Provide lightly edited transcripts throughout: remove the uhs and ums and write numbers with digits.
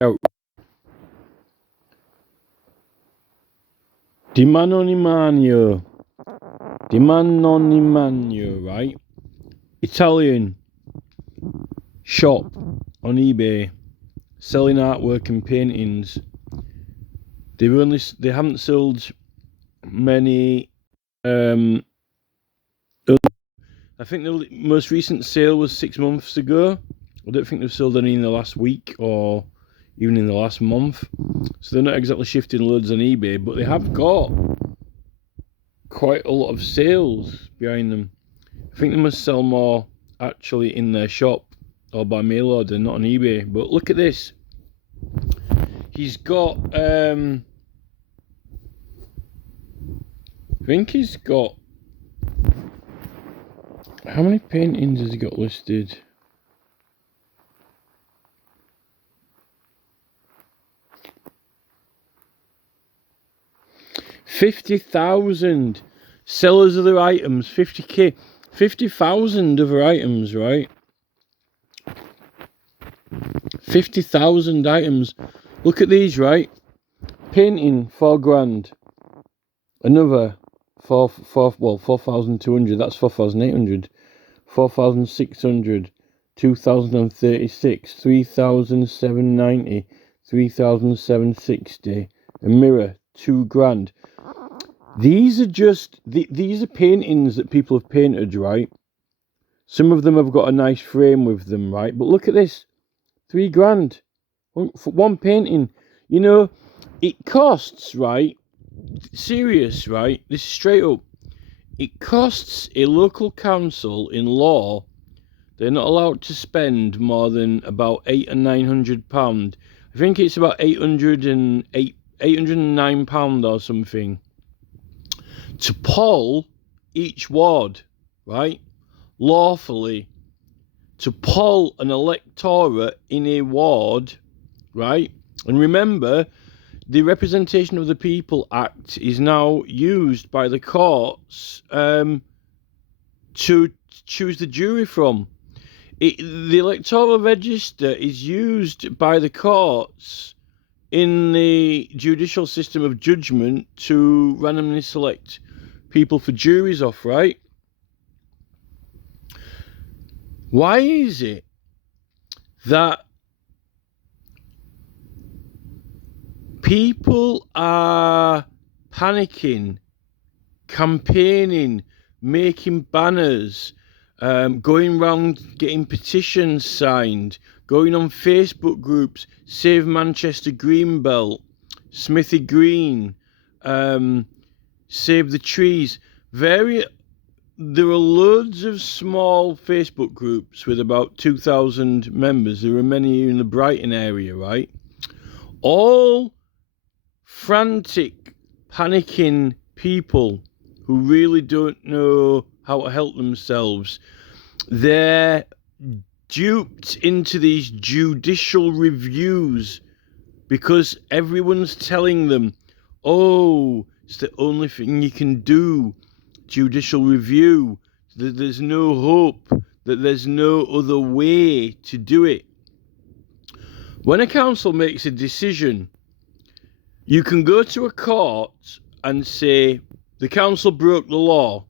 Oh, Di Manio, right? Italian shop on eBay selling artwork and paintings. They haven't sold many. Um, I think the most recent sale was 6 months ago. I don't think they've sold any in the last week or even in the last month. So they're not exactly shifting loads on eBay, but they have got quite a lot of sales behind them. I think they must sell more actually in their shop or by mail order, not on eBay. But look at this. He's got, I think he's got, how many paintings has he got listed? $50,000 sellers of their items, 50k, 50,000 of their items, right? 50,000 items. Look at these, right? Painting, $4,000. Another 4,200. That's 4,800. 4,600. 2,036. 3,790. 3,760. A mirror, $2,000. These are just these are paintings that people have painted, right? Some of them have got a nice frame with them, right? But look at this, $3,000 for one painting. You know, it costs, right? Serious, right? This is straight up. It costs a local council in law. They're not allowed to spend more than about £800 and £900. I think it's about £809 or something to poll each ward, right? Lawfully, to poll an electorate in a ward, right? And remember, the Representation of the People Act is now used by the courts to choose the jury from. The electoral register is used by the courts in the judicial system of judgment to randomly select people for juries off, right? Why is it that people are panicking, campaigning, making banners, going round getting petitions signed, going on Facebook groups, Save Manchester Greenbelt, Smithy Green, Save the Trees. There are loads of small Facebook groups with about 2,000 members. There are many in the Brighton area, right? All frantic, panicking people who really don't know how to help themselves. They're duped into these judicial reviews because everyone's telling them, oh, it's the only thing you can do, judicial review, that there's no hope, that there's no other way to do it. When a council makes a decision, you can go to a court and say the council broke the law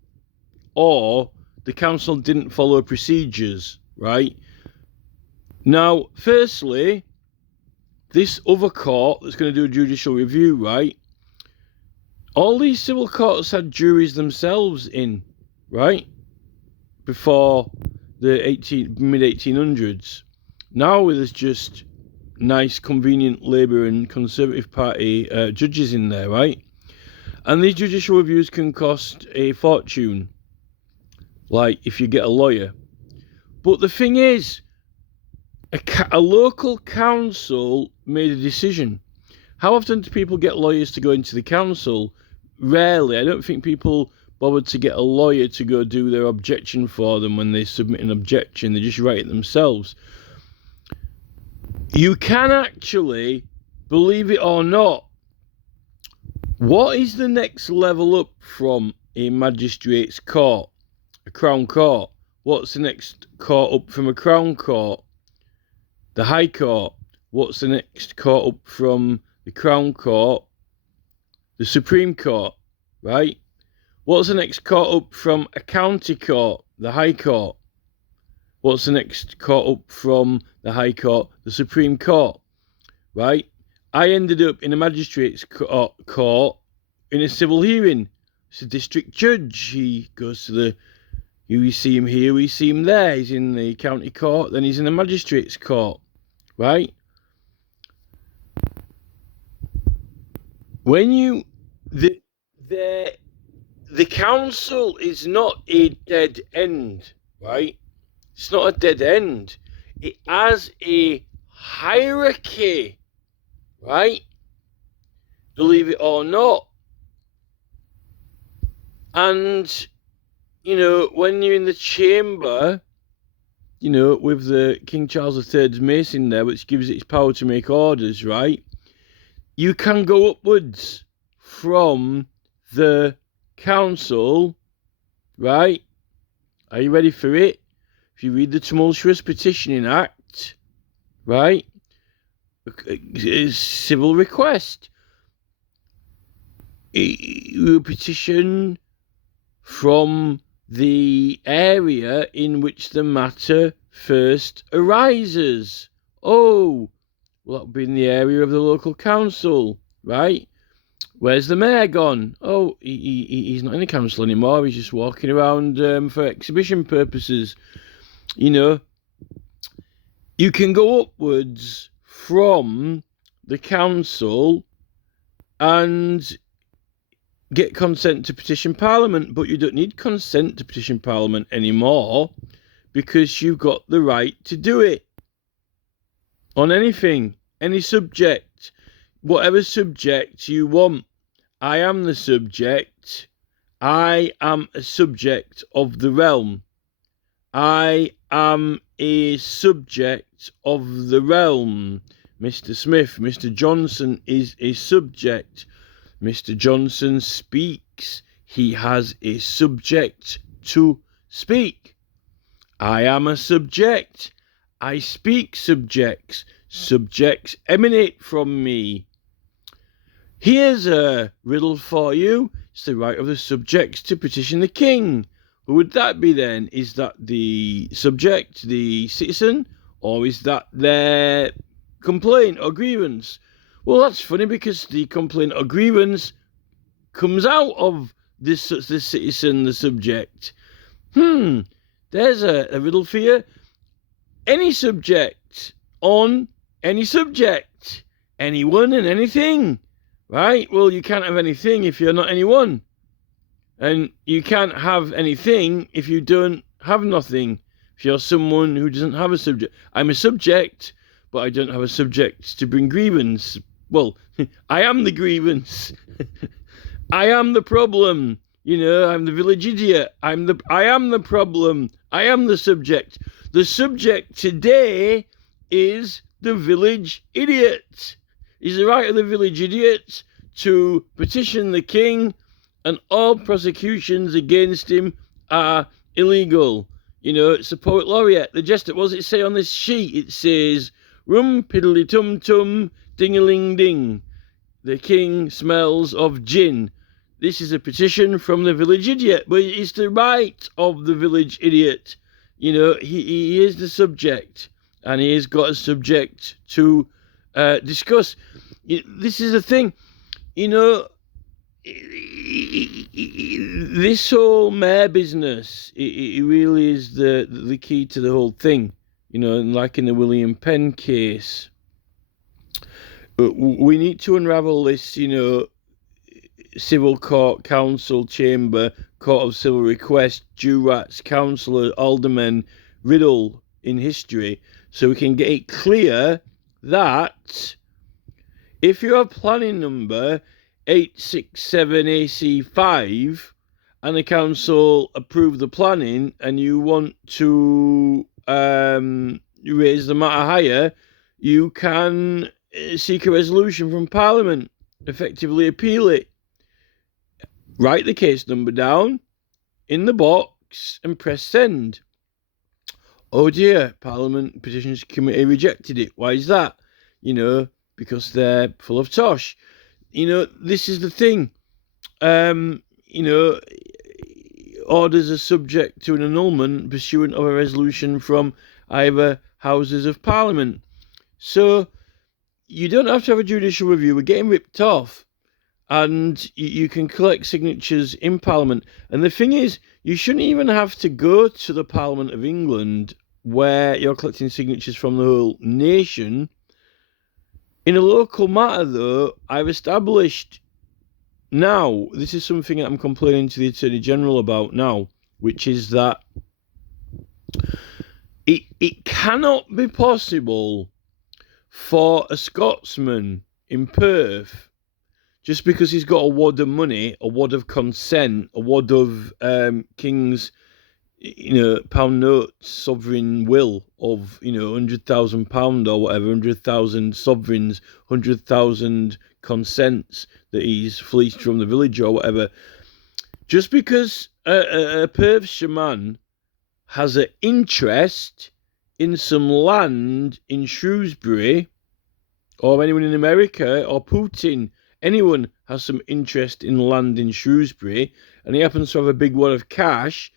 or the council didn't follow procedures, right? Now, firstly, this other court that's going to do a judicial review, right? All these civil courts had juries themselves in, right? Before the mid-1800s. Now there's just nice, convenient Labour and Conservative Party judges in there, right? And these judicial reviews can cost a fortune, like if you get a lawyer. But the thing is, a local council made a decision. How often do people get lawyers to go into the council? Rarely. I don't think people bothered to get a lawyer to go do their objection for them when they submit an objection. They just write it themselves. You can actually, believe it or not, what is the next level up from a magistrate's court, a crown court? What's the next court up from a crown court? The High Court. What's the next court up from the Crown Court? The Supreme Court, right? What's the next court up from a county court? The High Court. What's the next court up from the High Court? The Supreme Court, right? I ended up in a magistrate's court in a civil hearing. It's a district judge. He goes to the... We see him here, we see him there. He's in the county court, then he's in the magistrate's court, right? When you... The council is not a dead end, right? It's not a dead end. It has a hierarchy, right? Believe it or not. And, you know, when you're in the chamber, you know, with the King Charles III's mason there, which gives it its power to make orders, right? You can go upwards from the council, right? Are you ready for it? If you read the Tumultuous Petitioning Act, right? It's civil request. You petition from the area in which the matter first arises. Oh, well, that would be in the area of the local council, right? Where's the mayor gone? Oh, he's not in the council anymore. He's just walking around for exhibition purposes. You know, you can go upwards from the council and get consent to petition Parliament, but you don't need consent to petition Parliament anymore because you've got the right to do it on anything, any subject, whatever subject you want. I am the subject. I am a subject of the realm. I am a subject of the realm. Mr. Smith, Mr. Johnson is a subject. Mr. Johnson speaks. He has a subject to speak. I am a subject. I speak subjects. Subjects emanate from me. Here's a riddle for you. It's the right of the subjects to petition the king. Who would that be then? Is that the subject, the citizen, or is that their complaint or grievance? Well, that's funny because the complaint or grievance comes out of the citizen, the subject. There's a riddle for you. Any subject on any subject. Anyone and anything. Right? Well, you can't have anything if you're not anyone. And you can't have anything if you don't have nothing. If you're someone who doesn't have a subject. I'm a subject, but I don't have a subject to bring grievance. Well, I am the grievance. I am the problem. You know, I'm the village idiot. I am the problem. I am the subject. The subject today is the village idiot. Is the right of the village idiot to petition the king, and all prosecutions against him are illegal. You know, it's the poet laureate, the jester. What does it say on this sheet? It says, rum piddly tum tum, ding-a-ling ding. The king smells of gin. This is a petition from the village idiot, but it's the right of the village idiot. You know, he is the subject, and he has got a subject to discuss. This is the thing, you know, this whole mayor business, it really is the key to the whole thing, you know, like in the William Penn case. We need to unravel this, you know, civil court, council, chamber, court of civil request, jurats, councillor, aldermen, riddle in history, so we can get it clear that if you have planning number 867AC5 and the council approve the planning and you want to raise the matter higher, you can seek a resolution from Parliament, effectively appeal it. Write the case number down in the box and press send. Oh dear, Parliament Petitions Committee rejected it. Why is that? you know, because they're full of tosh. You know, this is the thing. You know, orders are subject to an annulment pursuant of a resolution from either Houses of Parliament. So you don't have to have a judicial review. We're getting ripped off. And you can collect signatures in Parliament. And the thing is, you shouldn't even have to go to the Parliament of England where you're collecting signatures from the whole nation. In a local matter, though, I've established now, this is something that I'm complaining to the Attorney General about now, which is that it cannot be possible for a Scotsman in Perth, just because he's got a wad of money, a wad of consent, a wad of King's, pound notes, sovereign will of, £100,000 or whatever, 100,000 sovereigns, 100,000 consents that he's fleeced from the village or whatever. Just because a Perthshire man has an interest in some land in Shrewsbury, or anyone in America, or Putin, anyone has some interest in land in Shrewsbury, and he happens to have a big wad of cash,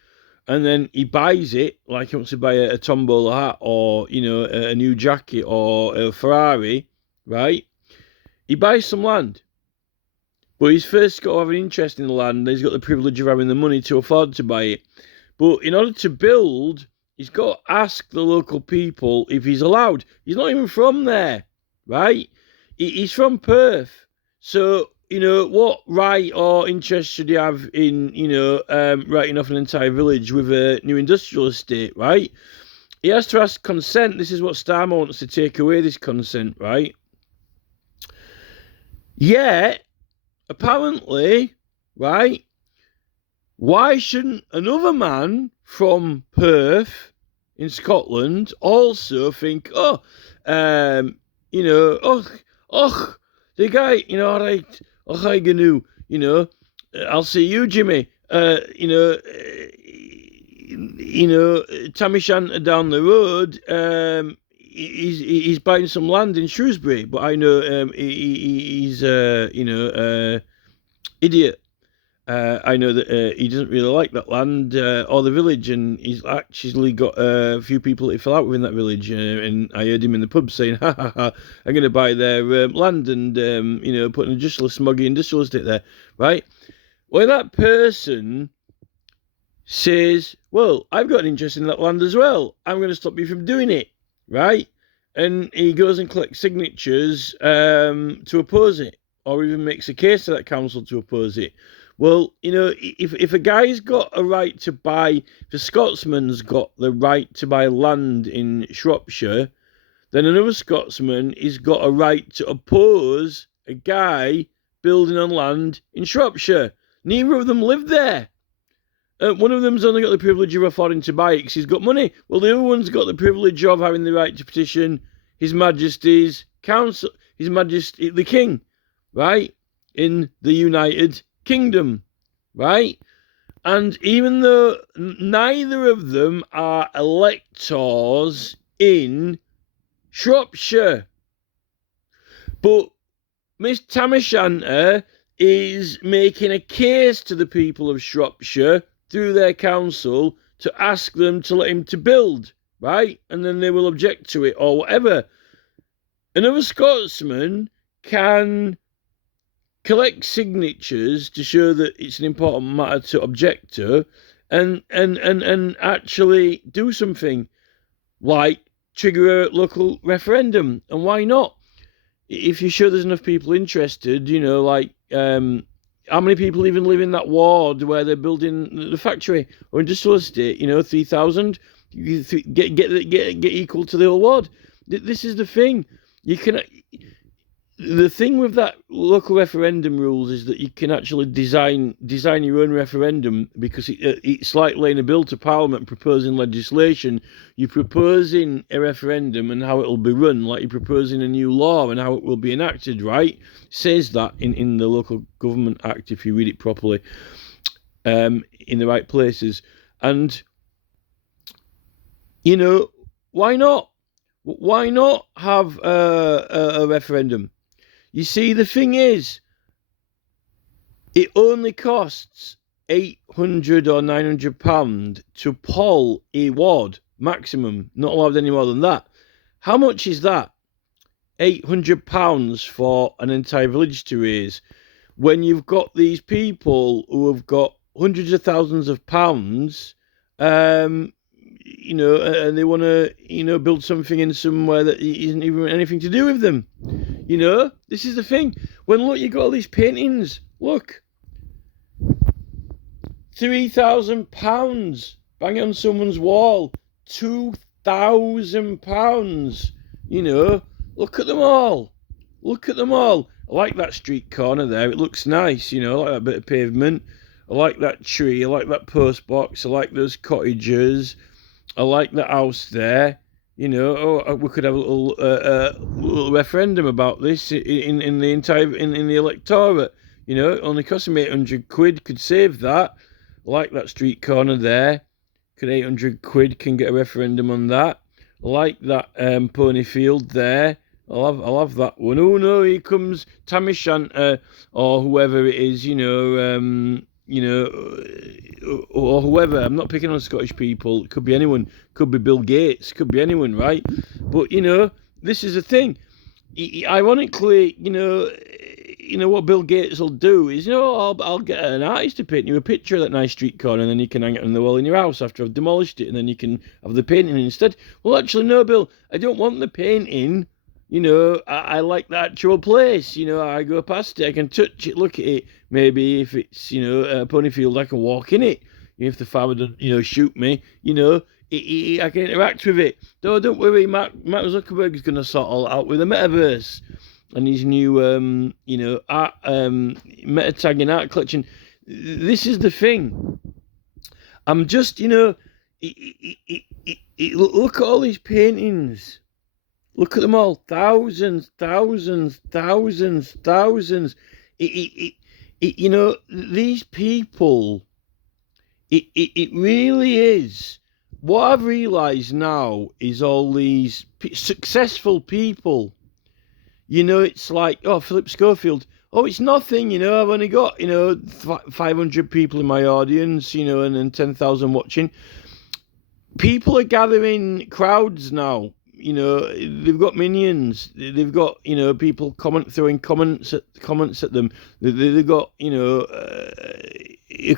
and then he buys it, like he wants to buy a tombola hat, or, a new jacket, or a Ferrari, right? He buys some land. But he's first got to have an interest in the land, he's got the privilege of having the money to afford to buy it. But in order to build, he's got to ask the local people if he's allowed. He's not even from there, right? He's from Perth. So, what right or interest should he have in, writing off an entire village with a new industrial estate, right? He has to ask consent. This is what Starmer wants to take away, this consent, right? Yet, apparently, right, why shouldn't another man from Perth in Scotland also think, the guy, all right, hi, Gnu, I'll see you, Jimmy, Tammy Shanter down the road, he's buying some land in Shrewsbury, but I know he's idiot. I know that he doesn't really like that land or the village, and he's actually got a few people that he fell out with in that village. And I heard him in the pub saying, "Ha ha ha! I'm going to buy their land and put an smoggy industrial estate there." Right? Well, that person says, "Well, I've got an interest in that land as well. I'm going to stop you from doing it." Right? And he goes and collects signatures to oppose it, or even makes a case to that council to oppose it. Well, if a guy's got a right to buy, if a Scotsman's got the right to buy land in Shropshire, then another Scotsman has got a right to oppose a guy building on land in Shropshire. Neither of them live there. One of them's only got the privilege of affording to buy it because he's got money. Well, the other one's got the privilege of having the right to petition His Majesty's Council, His Majesty the King, right, in the United Kingdom, right? And even though neither of them are electors in Shropshire, but Miss Tam O'Shanter is making a case to the people of Shropshire through their council to ask them to let him to build, right? And then they will object to it or whatever. Another Scotsman can collect signatures to show that it's an important matter to object to, and actually do something like trigger a local referendum. And why not? If you're sure there's enough people interested, how many people even live in that ward where they're building the factory or industrial estate? 3,000. Get equal to the whole ward. This is the thing. The thing with that local referendum rules is that you can actually design your own referendum, because it's like laying a bill to Parliament and proposing legislation. You're proposing a referendum and how it will be run, like you're proposing a new law and how it will be enacted, right? It says that in the Local Government Act, if you read it properly, in the right places. And, why not? Why not have a referendum? You see, the thing is, it only costs £800 or £900 to poll a ward maximum. Not allowed any more than that. How much is that? £800 for an entire village to raise. When you've got these people who have got hundreds of thousands of pounds, and they want to, build something in somewhere that isn't even anything to do with them. This is the thing. When look, you got all these paintings. Look, £3,000 banging on someone's wall. £2,000. Look at them all. Look at them all. I like that street corner there. It looks nice. I like that bit of pavement. I like that tree. I like that post box. I like those cottages. I like the house there. We could have a little referendum about this in the entire in the electorate. It only cost me £800. Could save that. I like that street corner there. Could £800 can get a referendum on that. I like that pony field there. I'll have that one. Oh no, here comes Tammy Shanter or whoever it is. Or whoever. I'm not picking on Scottish people. It could be anyone. Could be Bill Gates. Could be anyone, right? But this is the thing. Ironically, what Bill Gates will do is, I'll get an artist to paint you a picture of that nice street corner, and then you can hang it on the wall in your house after I've demolished it, and then you can have the painting instead. Well, actually, no, Bill, I don't want the painting. I like the actual place. I go past it, I can touch it, look at it. Maybe if it's, a pony field, I can walk in it. If the farmer doesn't, shoot me, I can interact with it. No, don't worry, Mark Zuckerberg is going to sort all out with the metaverse and his new, art, meta tagging art collection. This is the thing. I'm just, look at all these paintings. Look at them all. Thousands. These people, it really is. What I've realised now is all these successful people. It's like, Philip Schofield. Oh, it's nothing, I've only got, 500 people in my audience, and 10,000 watching. People are gathering crowds now. They've got minions. They've got, people throwing comments at them. They've got,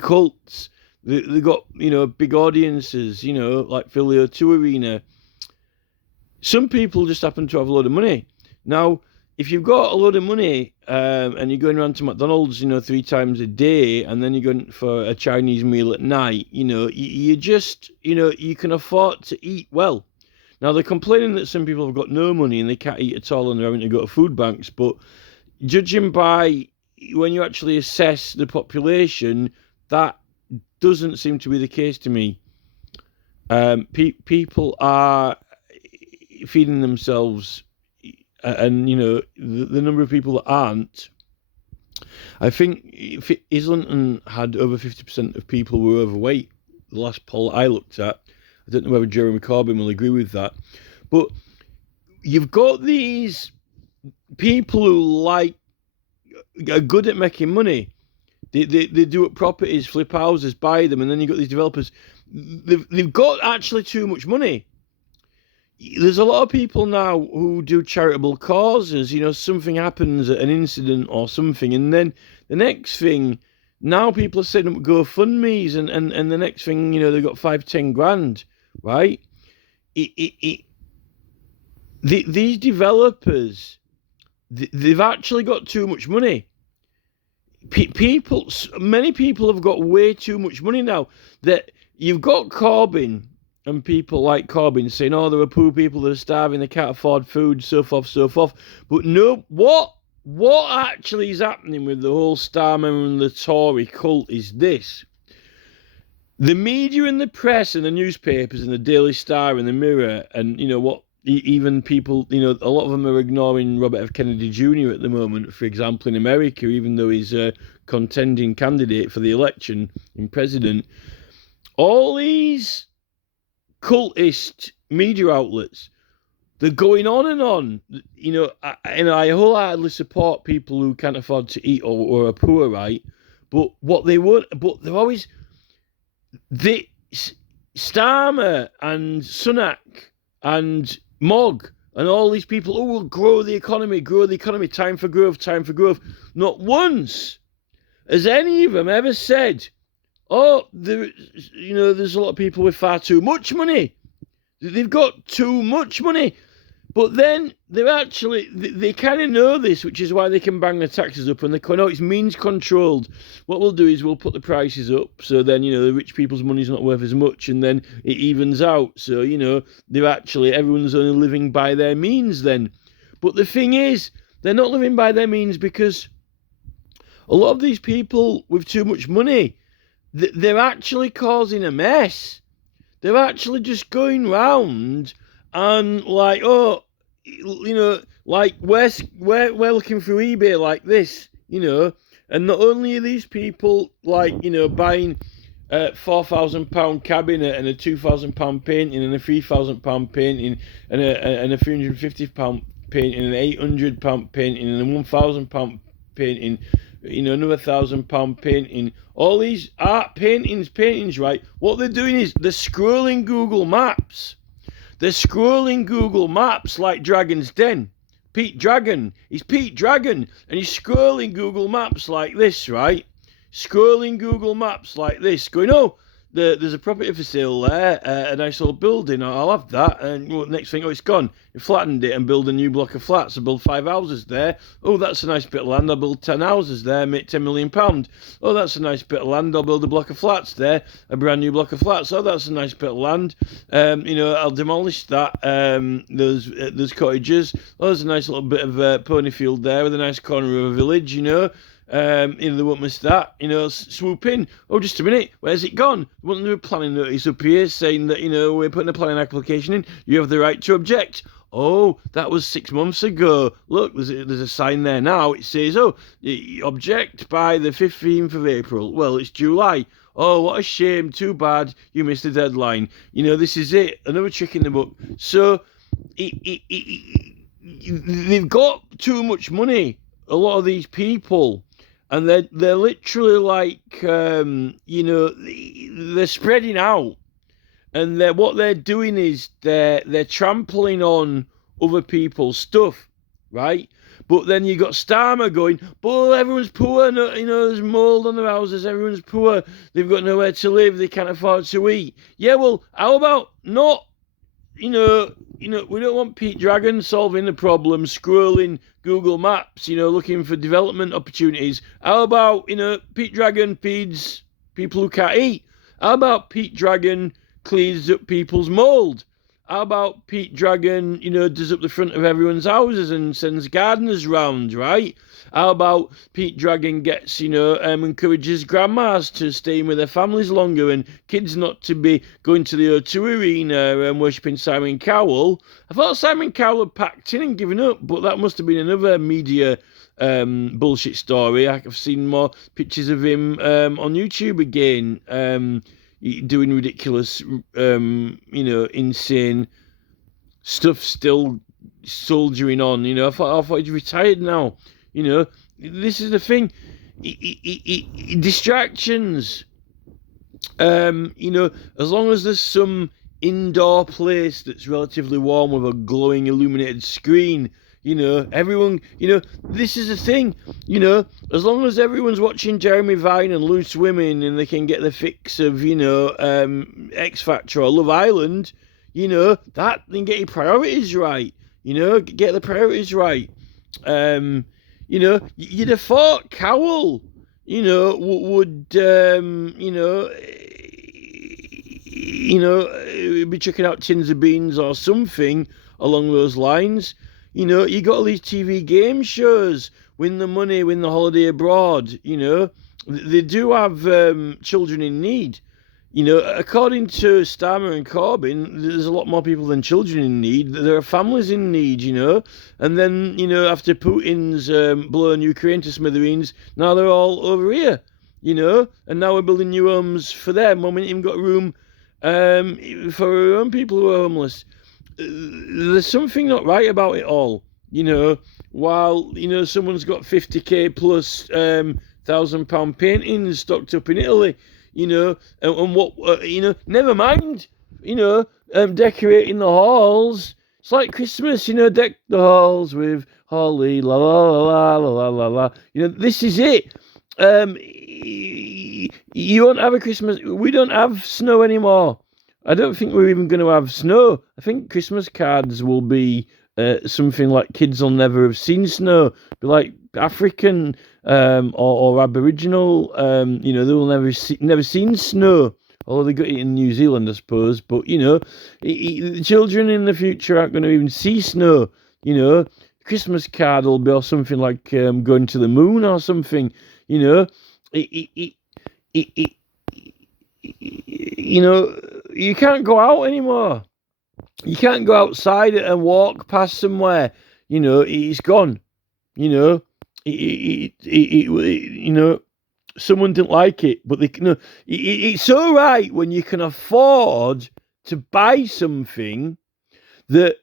cults. They've got, big audiences, like Phil the O2 Arena. Some people just happen to have a lot of money. Now, if you've got a lot of money and you're going around to McDonald's, 3 times a day, and then you're going for a Chinese meal at night, you just, you can afford to eat well. Now, they're complaining that some people have got no money and they can't eat at all and they're having to go to food banks. But judging by when you actually assess the population, that doesn't seem to be the case to me. People are feeding themselves, and, the number of people that aren't. I think Islington had over 50% of people who were overweight, the last poll I looked at. I don't know whether Jeremy Corbyn will agree with that. But you've got these people who are good at making money. They do up properties, flip houses, buy them, and then you've got these developers. They've got actually too much money. There's a lot of people now who do charitable causes. Something happens, an incident or something, and then the next thing, now people are setting up GoFundMes, and the next thing, they've got 5-10 grand. Right? These developers, they've actually got too much money. Many people have got way too much money now. That you've got Corbyn and people like Corbyn saying, there are poor people that are starving, they can't afford food, so forth. But no, what actually is happening with the whole Starmer and the Tory cult is this. The media and the press and the newspapers and the Daily Star and the Mirror and, even people, a lot of them are ignoring Robert F. Kennedy Jr. at the moment, for example, in America, even though he's a contending candidate for the election in president. All these cultist media outlets, they're going on and on. I wholeheartedly support people who can't afford to eat or are poor, right? But what they would, but they're always Starmer and Sunak and Mogg and all these people who will grow the economy, time for growth. Not once has any of them ever said, oh, there's a lot of people with far too much money. They've got too much money. But then they kind of know this, which is why they can bang the taxes up, and they go, no, it's means controlled. What we'll do is we'll put the prices up, so then, the rich people's money's not worth as much, and then it evens out. So, everyone's only living by their means then. But the thing is, they're not living by their means because a lot of these people with too much money, they're actually causing a mess. They're actually just going round and like, we're looking through eBay like this, and not only are these people buying a £4,000 cabinet and a £2,000 painting and a £3,000 painting and a £350 painting and an £800 painting and a £1,000 painting, another £1,000 painting, all these art paintings, right? What they're doing is they're scrolling Google Maps. They're scrolling Google Maps like Dragon's Den. Pete Dragon. He's Pete Dragon. And he's scrolling Google Maps like this, right? Scrolling Google Maps like this. Going, oh, there's a property for sale there. A nice old building. I'll have that. And next thing, it's gone. He flattened it and build a new block of flats. I'll build 5 houses there. Oh, that's a nice bit of land. I'll build 10 houses there. Make £10 million. Oh, that's a nice bit of land. I'll build a block of flats there. A brand new block of flats. Oh, that's a nice bit of land. I'll demolish that. There's cottages. Oh, there's a nice little bit of pony field there with a nice corner of a village, they won't miss that, swoop in. Oh, just a minute, where's it gone? Wasn't there a planning notice up here saying that, we're putting a planning application in, you have the right to object? Oh, that was 6 months ago. Look, there's a sign there now. It says, object by the 15th of April. Well, it's July. Oh, what a shame. Too bad. You missed the deadline. This is it. Another trick in the book. So, they've got too much money, a lot of these people. And they're literally like, they're spreading out. And what they're doing is they're trampling on other people's stuff, right? But then you got Starmer going, but everyone's poor, there's mould on their houses, everyone's poor, they've got nowhere to live, they can't afford to eat. Yeah, well, how about not, we don't want Pete Dragon solving the problem, scrolling Google Maps, looking for development opportunities. How about, Pete Dragon feeds people who can't eat? How about Pete Dragon cleans up people's mould? How about Pete Dragon, does up the front of everyone's houses and sends gardeners round, right? How about Pete Dragon gets, encourages grandmas to stay in with their families longer and kids not to be going to the O2 Arena and worshipping Simon Cowell? I thought Simon Cowell had packed in and given up, but that must have been another media bullshit story. I've seen more pictures of him on YouTube again, doing ridiculous, insane stuff, still soldiering on. I thought he'd retired now. This is the thing. Distractions. As long as there's some indoor place that's relatively warm with a glowing illuminated screen, everyone, this is the thing, as long as everyone's watching Jeremy Vine and Loose Women and they can get the fix of, X Factor or Love Island, that, then get your priorities right, get the priorities right. You'd have thought Cowell, would, be checking out tins of beans or something along those lines. You got all these TV game shows, Win the Money, Win the Holiday Abroad, They do have children in need. According to Starmer and Corbyn, there's a lot more people than children in need. There are families in need, And then, after Putin's blowing Ukraine to smithereens, now they're all over here, And now we're building new homes for them. We haven't even got room for our own people who are homeless. there's something not right about it all. While someone's got 50k plus £1,000 paintings stocked up in Italy, and what never mind, decorating the halls. It's like Christmas, deck the halls with holly, la la la la la la la. This is it. You won't have a Christmas. We don't have snow anymore. I don't think we're even going to have snow. I think Christmas cards will be something like kids will never have seen snow. Be like African or Aboriginal. They will never seen snow. Although they got it in New Zealand, I suppose. But the children in the future aren't going to even see snow. Christmas card will be or something like going to the moon or something. You can't go out anymore. You can't go outside and walk past somewhere. It's gone. Someone didn't like it, but it's so right when you can afford to buy something that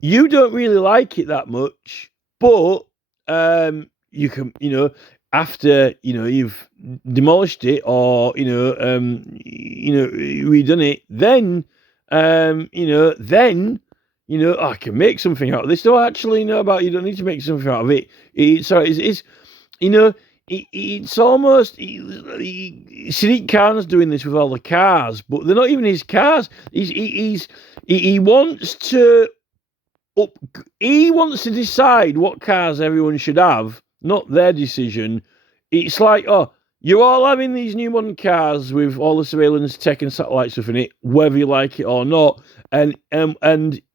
you don't really like it that much, but you can, after you've demolished it or redone it, then I can make something out of this. No, actually, you don't need to make something out of it. It's almost Sadiq Khan's doing this with all the cars, but they're not even his cars. He wants to decide what cars everyone should have, not their decision. It's like, you're all having these new modern cars with all the surveillance tech and satellite stuff in it, whether you like it or not. And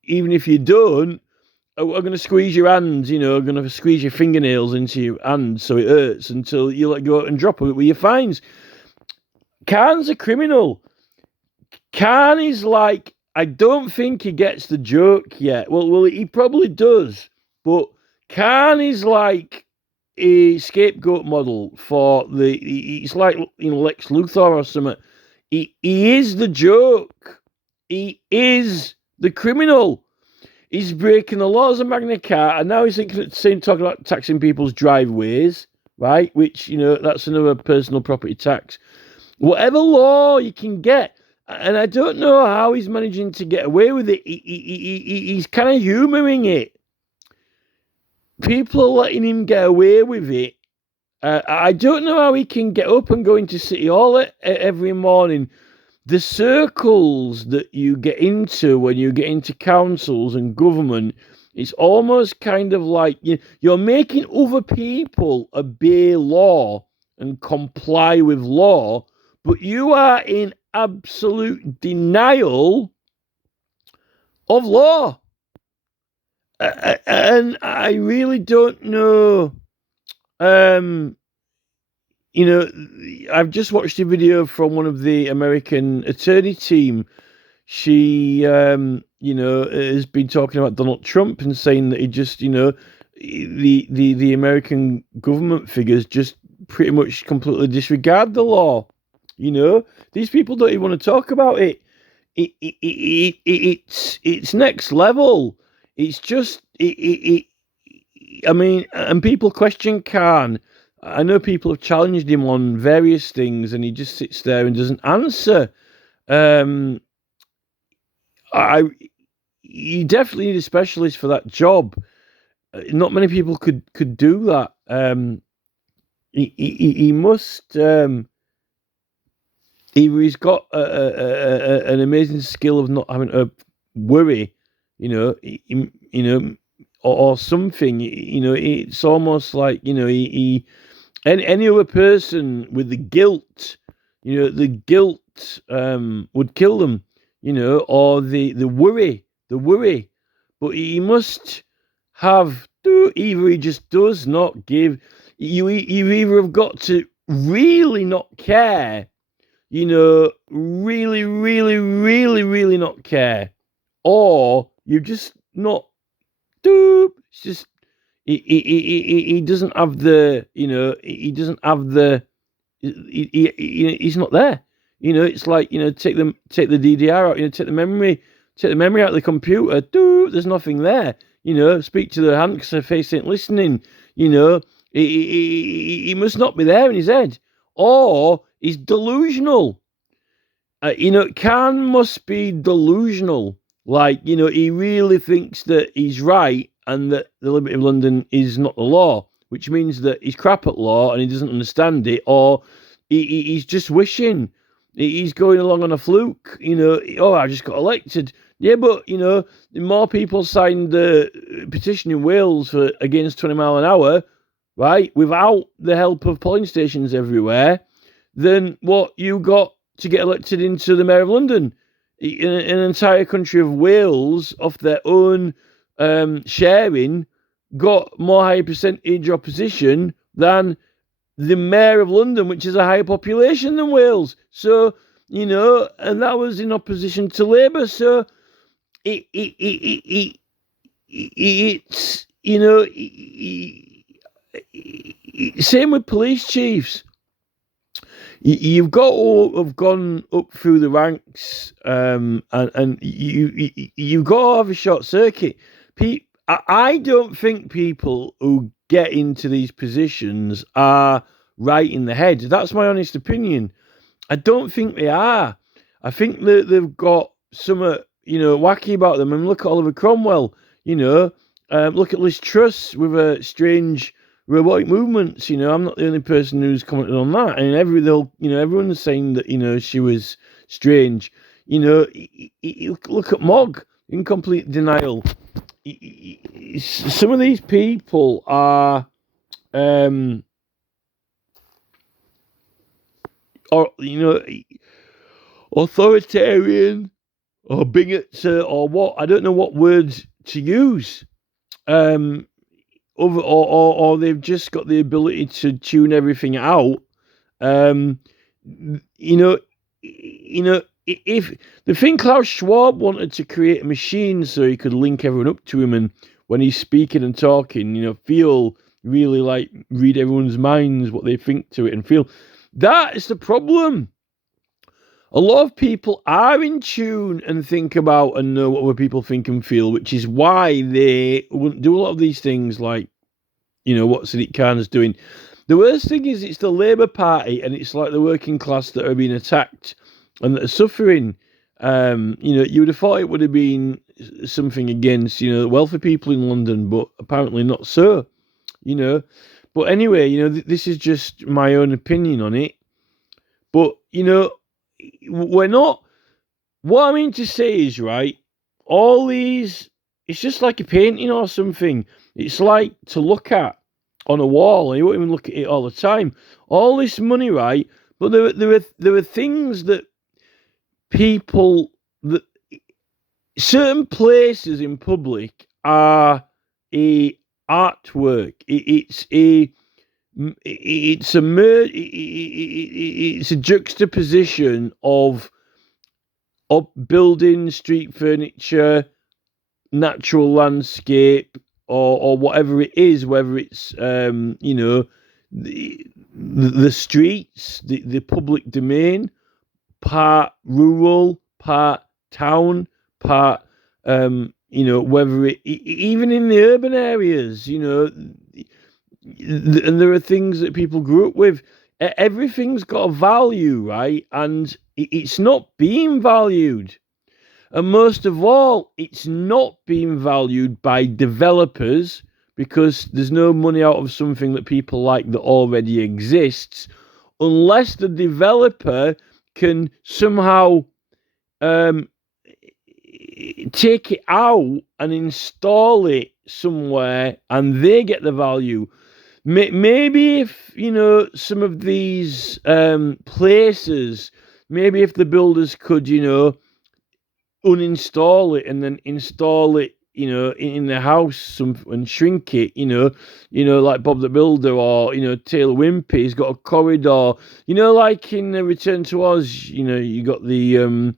even if you don't, we're going to squeeze your hands, going to squeeze your fingernails into your hands so it hurts until you let go and drop it with your fines. Khan's a criminal. Khan is like, I don't think he gets the joke yet. Well, he probably does. But Khan is like a scapegoat model for he's like, Lex Luthor or something. He is the joke. He is the criminal. He's breaking the laws of Magna Carta, and now he's talking about taxing people's driveways, right? Which, that's another personal property tax. Whatever law you can get, and I don't know how he's managing to get away with it. He's kind of humouring it. People are letting him get away with it. I don't know how he can get up and go into City Hall every morning. The circles that you get into when you get into councils and government, it's almost kind of like you're making other people obey law and comply with law, but you are in absolute denial of law. And I really don't know. I've just watched a video from one of the American attorney team. She, has been talking about Donald Trump and saying that he just, the American government figures just pretty much completely disregard the law. These people don't even want to talk about it. It's next level. It's just, and people question Khan. I know people have challenged him on various things, and he just sits there and doesn't answer. You definitely need a specialist for that job. Not many people could do that. He must either he's got an amazing skill of not having to worry, or something. It's almost like any other person with the guilt, the guilt would kill them, or the worry. But he must have either he just does not give. You either have got to really not care, really, really, really, really not care, or you're just not. It's just he doesn't have the, he doesn't have the. He's not there. It's like take the DDR out. Take the memory take the memory out of the computer, there's nothing there. Speak to the hand because her face ain't listening. He must not be there in his head. Or he's delusional. Khan must be delusional. Like, he really thinks that he's right and that the Liberty of London is not the law, which means that he's crap at law and he doesn't understand it, or he's just wishing. He's going along on a fluke. I just got elected. Yeah, but, more people signed the petition in Wales for against 20 mile an hour, right, without the help of polling stations everywhere, than what you got to get elected into the Mayor of London. In an entire country of Wales, off their own sharing, got more high percentage opposition than the Mayor of London, which is a higher population than Wales. So, and that was in opposition to Labour. So, it's, same with police chiefs. You've got to have gone up through the ranks, and you've got to have a short circuit. I don't think people who get into these positions are right in the head. That's my honest opinion. I don't think they are. I think that they've got some, wacky about them. And look at Oliver Cromwell. Look at Liz Truss with her strange robotic movements. I'm not the only person who's commented on that. And everyone's saying that she was strange. Look at Mogg in complete denial. Some of these people are, authoritarian or bigots or what. I don't know what words to use. Or they've just got the ability to tune everything out. If the thing Klaus Schwab wanted to create a machine so he could link everyone up to him, and when he's speaking and talking, feel really like read everyone's minds, what they think to it and feel. That is the problem. A lot of people are in tune and think about and know what other people think and feel, which is why they wouldn't do a lot of these things like, what Sadiq Khan's doing. The worst thing is it's the Labour Party and it's like the working class that are being attacked and that are suffering. You would have thought it would have been something against, wealthy people in London, but apparently not so, But anyway, this is just my own opinion on it. But, we're not, what I mean to say is, right, all these, it's just like a painting or something. It's like to look at on a wall, and you won't even look at it all the time. All this money, right, but there are things that people, that certain places in public are a artwork. It's a juxtaposition of building, street furniture, natural landscape, or whatever it is, whether it's the streets, the public domain, part rural, part town, part whether it even in the urban areas, and there are things that people grew up with. Everything's got a value, right? And it's not being valued. And most of all, it's not being valued by developers because there's no money out of something that people like that already exists, unless the developer can somehow take it out and install it somewhere and they get the value. Maybe if, some of these places, maybe if the builders could, uninstall it and then install it, in the house and shrink it, like Bob the Builder or, Taylor Wimpey's got a corridor, like in Return to Oz, you got the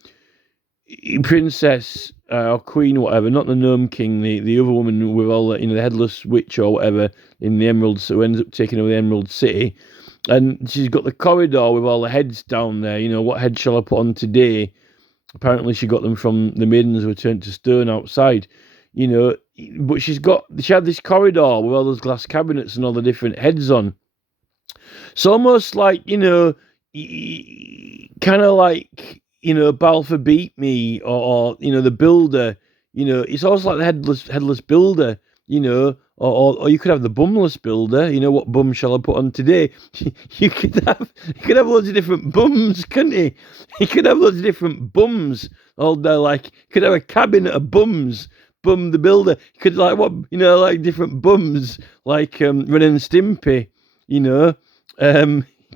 princess or queen or whatever, not the Gnome King, the other woman with all the, the headless witch or whatever in the Emeralds, who ends up taking over the Emerald City. And she's got the corridor with all the heads down there, what head shall I put on today? Apparently, she got them from the maidens who turned to stone outside, But she had this corridor with all those glass cabinets and all the different heads on. It's almost like, kind of like, Balfour Beat Me or the Builder. It's almost like the headless builder, or you could have the bumless builder. What bum shall I put on today? You could have loads of different bums, couldn't you? You could have loads of different bums. All there, like you could have a cabinet of bums. Bum the builder. You could like different bums, like Ren and Stimpy.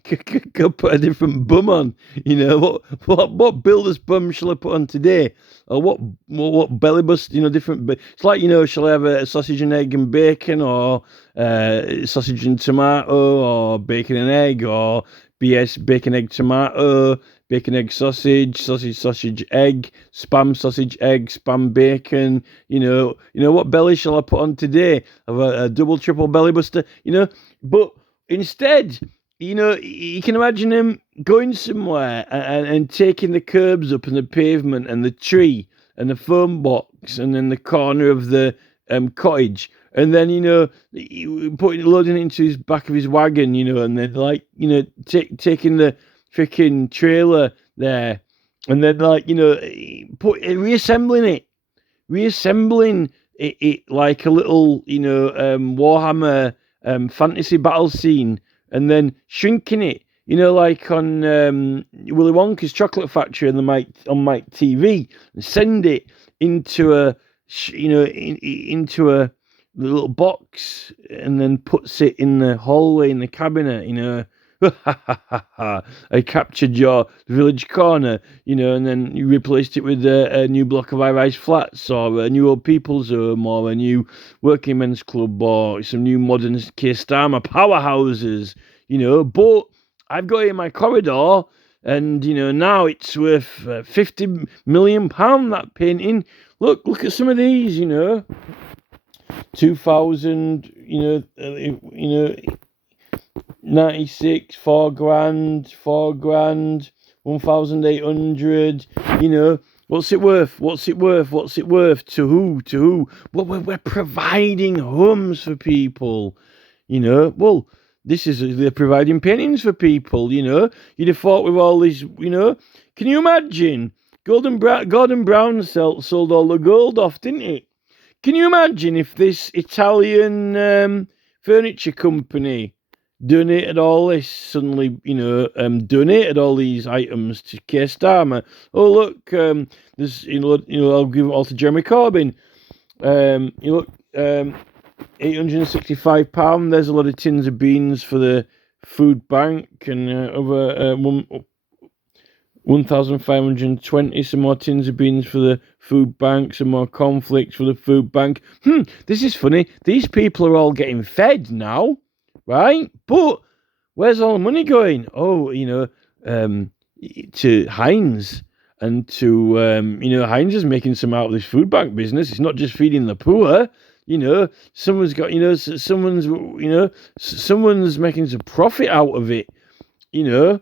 Could put a different bum on. What builder's bum shall I put on today? Or what belly bust? Different. It's like shall I have a sausage and egg and bacon, or sausage and tomato, or bacon and egg, or BS bacon egg tomato, bacon egg sausage egg, spam sausage egg, spam bacon. What belly shall I put on today? Have a double triple belly buster. But instead, you can imagine him going somewhere and taking the curbs up and the pavement and the tree and the phone box and then the corner of the cottage, and then loading it into his back of his wagon, and then taking the freaking trailer there, and then reassembling it like a little Warhammer fantasy battle scene, and then shrinking it, like on Willy Wonka's Chocolate Factory on Mike TV, and send it into into a little box, and then puts it in the hallway in the cabinet. I captured your village corner, and then you replaced it with a new block of high-rise flats, or a new old people's home, or a new working men's club, or some new modern Kier Starmer powerhouses, But I've got it in my corridor, and now it's worth £50 million. That painting. Look at some of these. 2000. 96, £4,000, £4,000, 1,800. What's it worth? What's it worth? To who? Well, we're providing homes for people. Well, they're providing paintings for people. You'd have thought with all these. Can you imagine? Gordon Brown sold all the gold off, didn't it? Can you imagine if this Italian furniture company donated all this suddenly, donated all these items to Keir Starmer? Oh, look, there's, I'll give it all to Jeremy Corbyn. £865. There's a lot of tins of beans for the food bank, and over 1,520. Some more tins of beans for the food bank. Some more cornflakes for the food bank. This is funny. These people are all getting fed now, right? But where's all the money going? Oh, to Heinz. And to, Heinz is making some out of this food bank business. It's not just feeding the poor. Someone's got, someone's making some profit out of it. For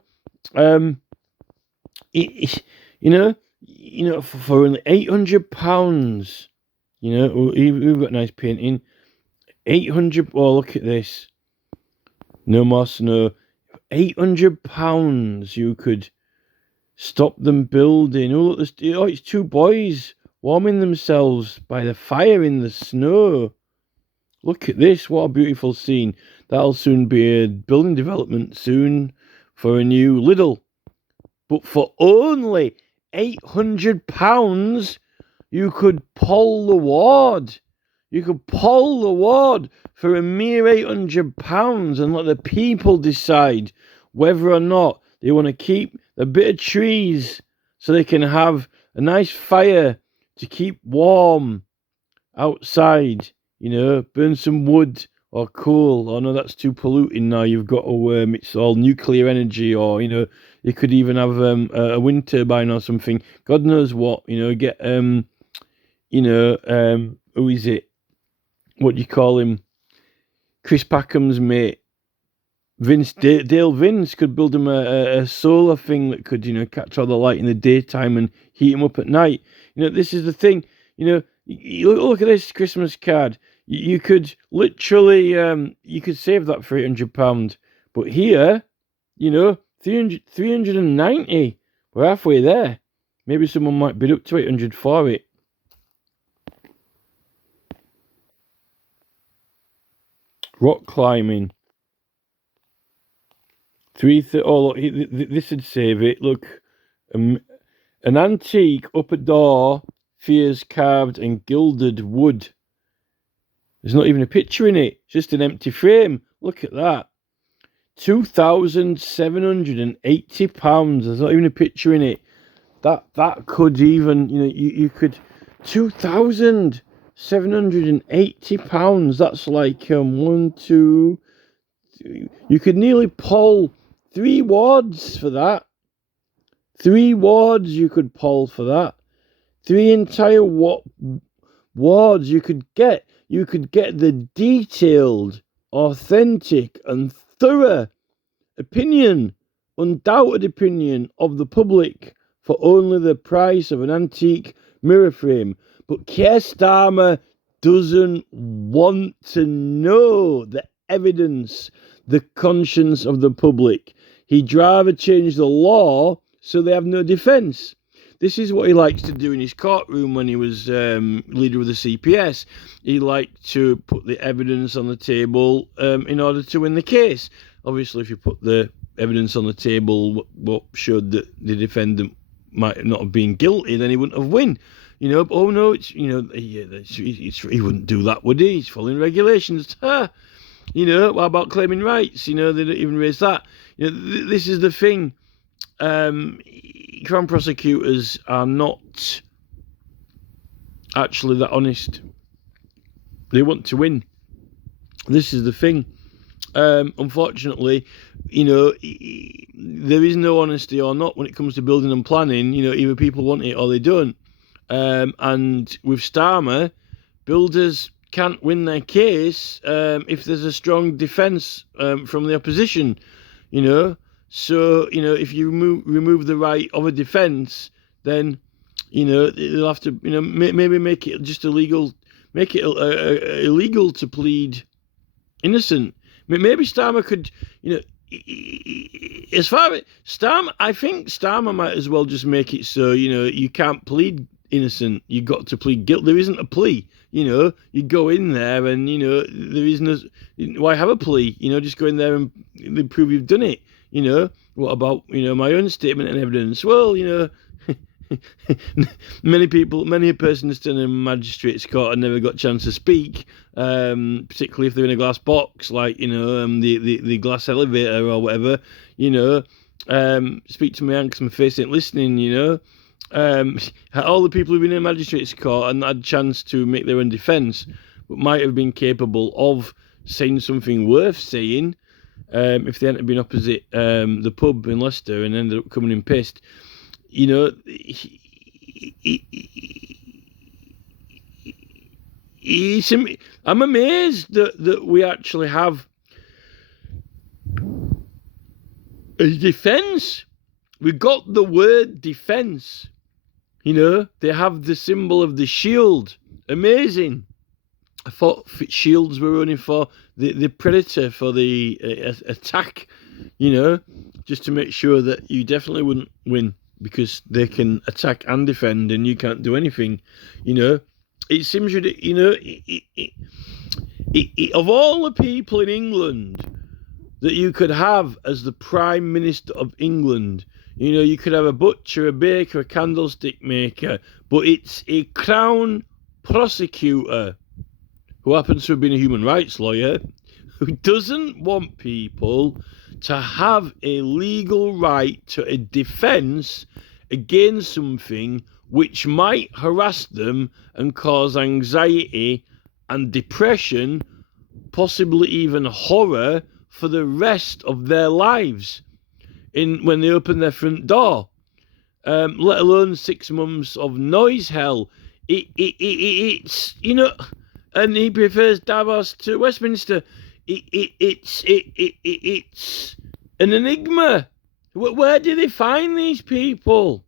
only £800, we've got a nice painting. 800. Oh, look at this. No more snow. £800. You could stop them building. Oh, look, it's two boys warming themselves by the fire in the snow. Look at this. What a beautiful scene. That'll soon be a building development soon for a new Lidl. But for only £800, you could poll the ward. You could poll the ward for a mere £800 and let the people decide whether or not they want to keep a bit of trees so they can have a nice fire to keep warm outside. Burn some wood or coal. Oh no, that's too polluting now. You've got to it's all nuclear energy, or you could even have a wind turbine or something. God knows what. Get who is it? What do you call him? Chris Packham's mate. Dale Vince could build him a solar thing that could, catch all the light in the daytime and heat him up at night. This is the thing. You look at this Christmas card. You could literally, you could save that for £800. But here, 390. We're halfway there. Maybe someone might bid up to 800 for it. Rock climbing. Oh, look, this would save it. Look, an antique upper door, fears carved and gilded wood. There's not even a picture in it, just an empty frame. Look at that. £2,780. There's not even a picture in it. That could even, you could £2,780. That's like 1, 2. You could nearly poll 3 wards for that. 3 wards you could poll for that. 3 entire wards you could get. You could get the detailed, authentic, and thorough opinion, undoubted opinion of the public for only the price of an antique mirror frame. But Keir Starmer doesn't want to know the evidence, the conscience of the public. He'd rather change the law so they have no defence. This is what he likes to do in his courtroom when he was leader of the CPS. He liked to put the evidence on the table in order to win the case. Obviously, if you put the evidence on the table, what showed that the defendant might not have been guilty, then he wouldn't have won. But, oh no, he wouldn't do that, would he? He's following regulations. What about claiming rights? They don't even raise that. This is the thing. Crown prosecutors are not actually that honest. They want to win. This is the thing. Unfortunately, there is no honesty or not when it comes to building and planning. Either people want it or they don't. And with Starmer, builders can't win their case if there's a strong defence from the opposition. So, if you remove the right of a defence, then, they'll have to, maybe make it just illegal, make it illegal to plead innocent. Maybe Starmer could, as far as Starmer, I think Starmer might as well just make it so, you can't plead innocent. You got to plead guilt. There isn't a plea. You go in there and, there is no, why have a plea? Just go in there and they prove you've done it. What about, my own statement and evidence? Well, many a person has done in a magistrate's court and never got a chance to speak, particularly if they're in a glass box, like, the glass elevator or whatever, speak to me because my face ain't listening, all the people who've been in a magistrate's court and had a chance to make their own defence, but might have been capable of saying something worth saying, if they hadn't been opposite the pub in Leicester and ended up coming in pissed. I'm amazed that we actually have a defence. We got the word defence. They have the symbol of the shield. Amazing. I thought shields were only for the predator, for the attack, just to make sure that you definitely wouldn't win, because they can attack and defend and you can't do anything. It seems ridiculous. Of all the people in England that you could have as the Prime Minister of England, you could have a butcher, a baker, a candlestick maker, but it's a Crown prosecutor who happens to have been a human rights lawyer, who doesn't want people to have a legal right to a defence against something which might harass them and cause anxiety and depression, possibly even horror, for the rest of their lives when they open their front door, let alone 6 months of noise hell. It's, and he prefers Davos to Westminster. it's an enigma. Where do they find these people?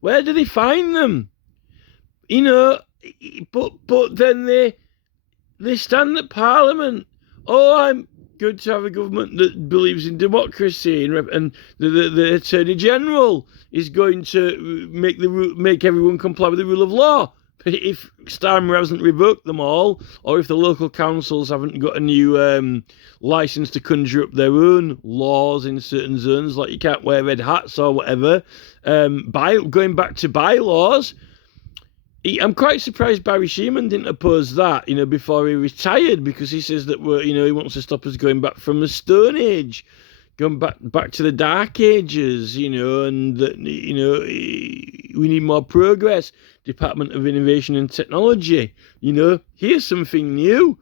Where do they find them? You know, but then they stand at Parliament. Oh, I'm good to have a government that believes in democracy, and the Attorney General is going to make everyone comply with the rule of law. If Starmer hasn't revoked them all, or if the local councils haven't got a new license to conjure up their own laws in certain zones, like you can't wear red hats or whatever, going back to bylaws, I'm quite surprised Barry Sheeman didn't oppose that, before he retired, because he says that he wants to stop us going back from the Stone Age, going back to the Dark Ages, and that we need more progress. Department of Innovation and Technology, here's something new.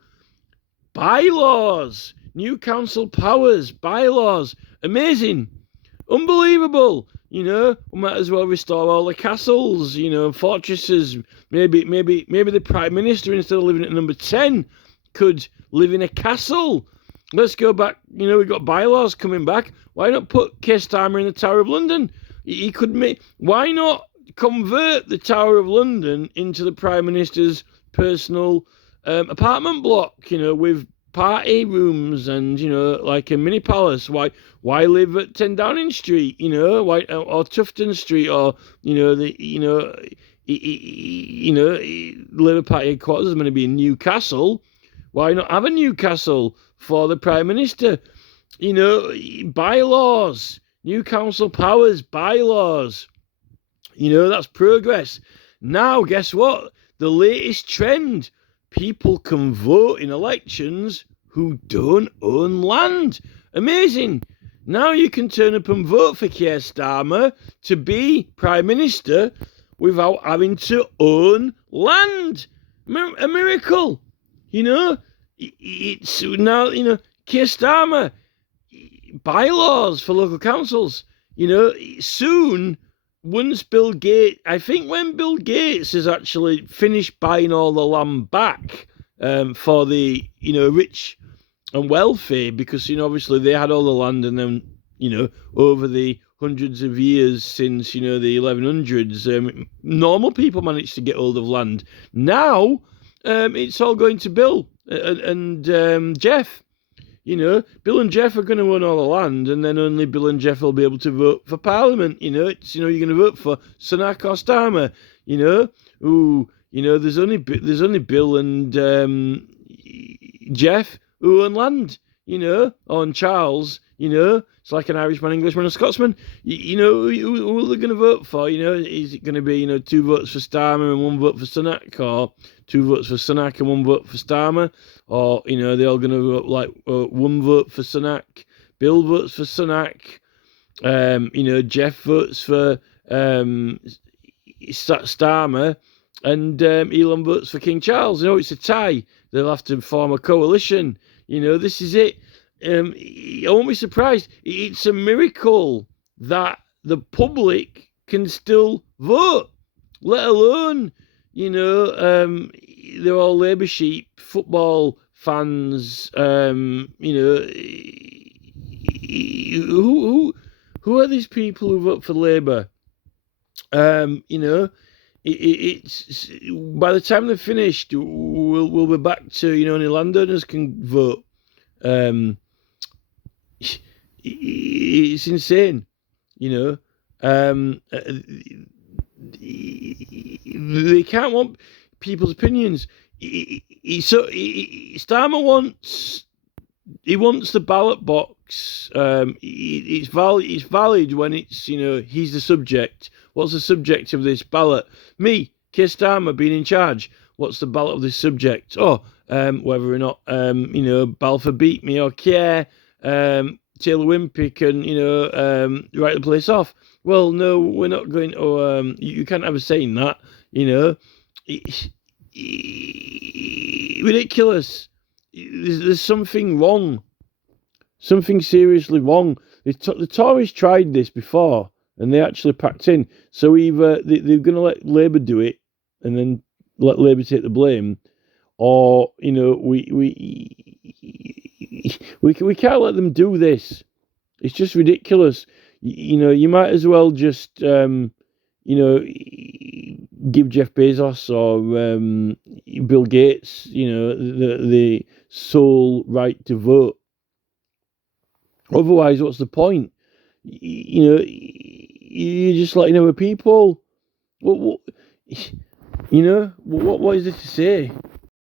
Bylaws, new council powers, bylaws, amazing, unbelievable. We might as well restore all the castles, fortresses. Maybe the Prime Minister, instead of living at number 10, could live in a castle. Let's go back. We've got bylaws coming back. Why not put Keir Starmer in the Tower of London? He could make. Why not convert the Tower of London into the Prime Minister's personal apartment block? With party rooms and like a mini palace. Why live at 10 Downing Street? Why, or Tufton Street, or Labour Party headquarters is going to be in Newcastle. Why not have a Newcastle for the Prime Minister? Bylaws, new council powers, bylaws. That's progress. Now, guess what? The latest trend. People can vote in elections who don't own land. Amazing. Now you can turn up and vote for Keir Starmer to be Prime Minister without having to own land. A miracle. It's now, Keir Starmer, bylaws for local councils. Soon, once Bill Gates, I think when Bill Gates has actually finished buying all the land back for the, rich and wealthy, because, obviously they had all the land, and then, over the hundreds of years since, the 1100s, normal people managed to get hold of land. Now, it's all going to Bill and Jeff. Bill and Jeff are going to own all the land, and then only Bill and Jeff will be able to vote for Parliament. It's you're going to vote for Sunak or Starmer. There's only Bill and Jeff who own land. On Charles. It's like an Irishman, Englishman, and Scotsman. Who are they going to vote for? Is it going to be 2 votes for Starmer and 1 vote for Sunak, or 2 votes for Sunak and 1 vote for Starmer, or they're all going to vote like 1 vote for Sunak, Bill votes for Sunak, Jeff votes for Starmer, and Elon votes for King Charles. It's a tie. They'll have to form a coalition. This is it. I won't be surprised. It's a miracle that the public can still vote, let alone, they're all Labour sheep, football fans. Who are these people who vote for Labour? It's by the time they're finished, we'll be back to only landowners can vote. It's insane, they can't want people's opinions. Starmer wants the ballot box. It's valid when it's he's the subject. What's the subject of this ballot? Me, Keir Starmer, being in charge. What's the ballot of this subject? Whether or not Balfour beat me, or Kier, Taylor Wimpey can write the place off. Well, no, we're not going to. You can't have a say in that. Ridiculous. There's something wrong. Something seriously wrong. The Tories tried this before, and they actually packed in. So either they're going to let Labour do it, and then let Labour take the blame, or we can't let them do this. It's just ridiculous. You might as well just give Jeff Bezos or Bill Gates, the sole right to vote. Otherwise, what's the point? You're just letting other people. What is there to say?